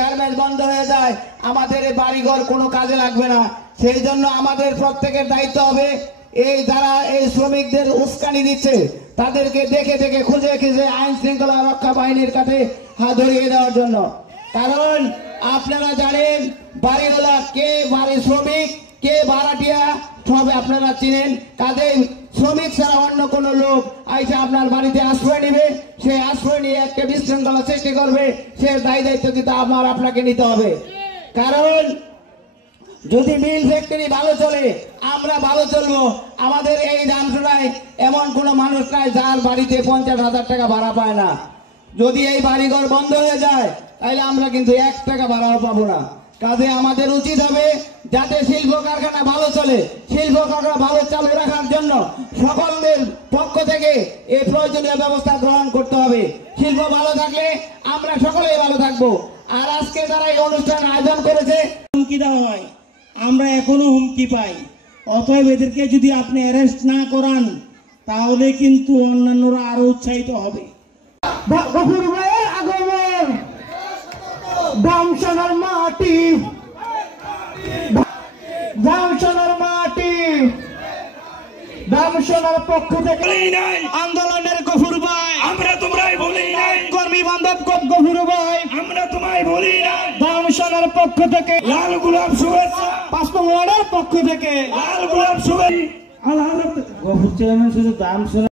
Garments বন্ধ হয়ে যায় আমাদের এই বাড়িঘর কোনো কাজে লাগবে না। সেই জন্য আমাদের প্রত্যেকের দায়িত্ব হবে এই যারা এই শ্রমিকদের উস্কানি দিচ্ছে তাদেরকে দেখে দেখে খুঁজে খুঁজে আইন শৃঙ্খলা রক্ষা বাহিনীর কাছে হাত ধরিয়ে দেওয়ার জন্য। কারণ আপনারা জানেন বাড়িওয়ালা কে, বাড়ির শ্রমিক কে, ভাড়াটিয়া সব আপনারা চিনেন। কাজেই শ্রমিক ছাড়া অন্য কোনো লোক আইসে আপনার বাড়িতে আশ্রয় নিবে, সে আশ্রয় নিয়ে একটা বিশৃঙ্খলা সৃষ্টি করবে, সে দায়িত্ব কিন্তু আপনাকে নিতে হবে। কারণ যদি মিল ফ্যাক্টরি ভালো চলে আমরা ভালো চলবো। আমাদের এই রামচূড়ায় এমন কোনো মানুষ নাই যার বাড়িতে 50,000 টাকা ভাড়া পায় না। যদি এই বাড়িঘর বন্ধ হয়ে যায় তাহলে আমরা কিন্তু 1 টাকা ভাড়াও পাবো না। কাজে আমাদের উচিত হবে যাতে শিল্প কারখানা ভালো চলে, শিল্প কারখানা ভালো চালু রাখার জন্য সকলের পক্ষ থেকে এই প্রয়োজনীয় ব্যবস্থা গ্রহণ করতে হবে। শিল্প ভালো থাকলে আমরা সকলেই ভালো থাকবো। আর আজকে যারা এই অনুষ্ঠান আয়োজন করেছে হুমকি দেওয়া হয়, আমরা এখনো হুমকি পাই। অতএব এদেরকে যদি আপনি অ্যারেস্ট না করান তাহলে কিন্তু অন্যান্যরা আরো উৎসাহিত হবে। গফুর ভাইয়ের আগমন, ধামসোনার মাটি, ধামসোনার মাটি, ধামসোনার পক্ষ থেকে আন্দোলনের গফুর ভাই, আমরা তোমরাই বলি নাই, কর্মী বান্ধব গফুর ভাই, আমরা তোমায় বলি নাই, ধামসোনার পক্ষ থেকে লাল গোলাপ শুভেচ্ছা, 5 নং ওয়ার্ডের পক্ষ থেকে লাল গোলাপ শুভেচ্ছা। গফুর চেয়ারম্যান শুধু ধামসোনা